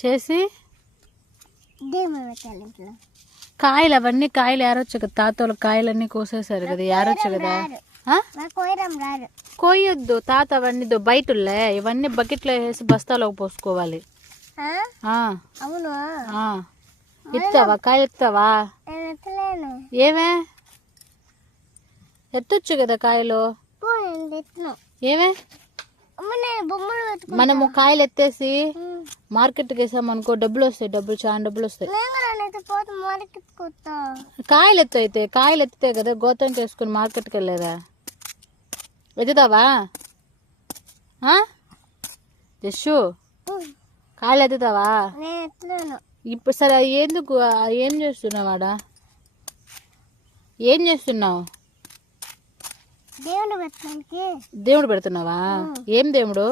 చేసి కాయలు అవన్నీ కాయలు ఏరొచ్చు కదా, తాతోళ్ళ కాయలన్నీ కోసేసారు కదా, ఏరొచ్చు కదా. కోయొద్దు తాత, అవన్నీ బయటలే, ఇవన్నీ బకెట్లో వేసి బస్తాలోకి పోసుకోవాలి. ఎత్తావా కాయలు ఎత్తావా? ఏమే ఎత్తొచ్చు కదా కాయలు. ఏమే మనము కాయలు ఎత్తేసి మార్కెట్కి వేసామనుకో డబ్బులు వస్తాయి, చాలా డబ్బులు వస్తాయి. కాయలు ఎత్తు, అయితే కాయలు ఎత్తితే కదా గోతానికి వేసుకుని మార్కెట్కి వెళ్ళేదా. ఎత్తుతావా జస్సు? కాయలు ఎత్తుతావా? ఇప్పుడు సరే ఎందుకు ఏం చేస్తున్నావాడా? ఏం చేస్తున్నావు? దేవుడు పెడుతున్నావా? ఏం దేవుడు?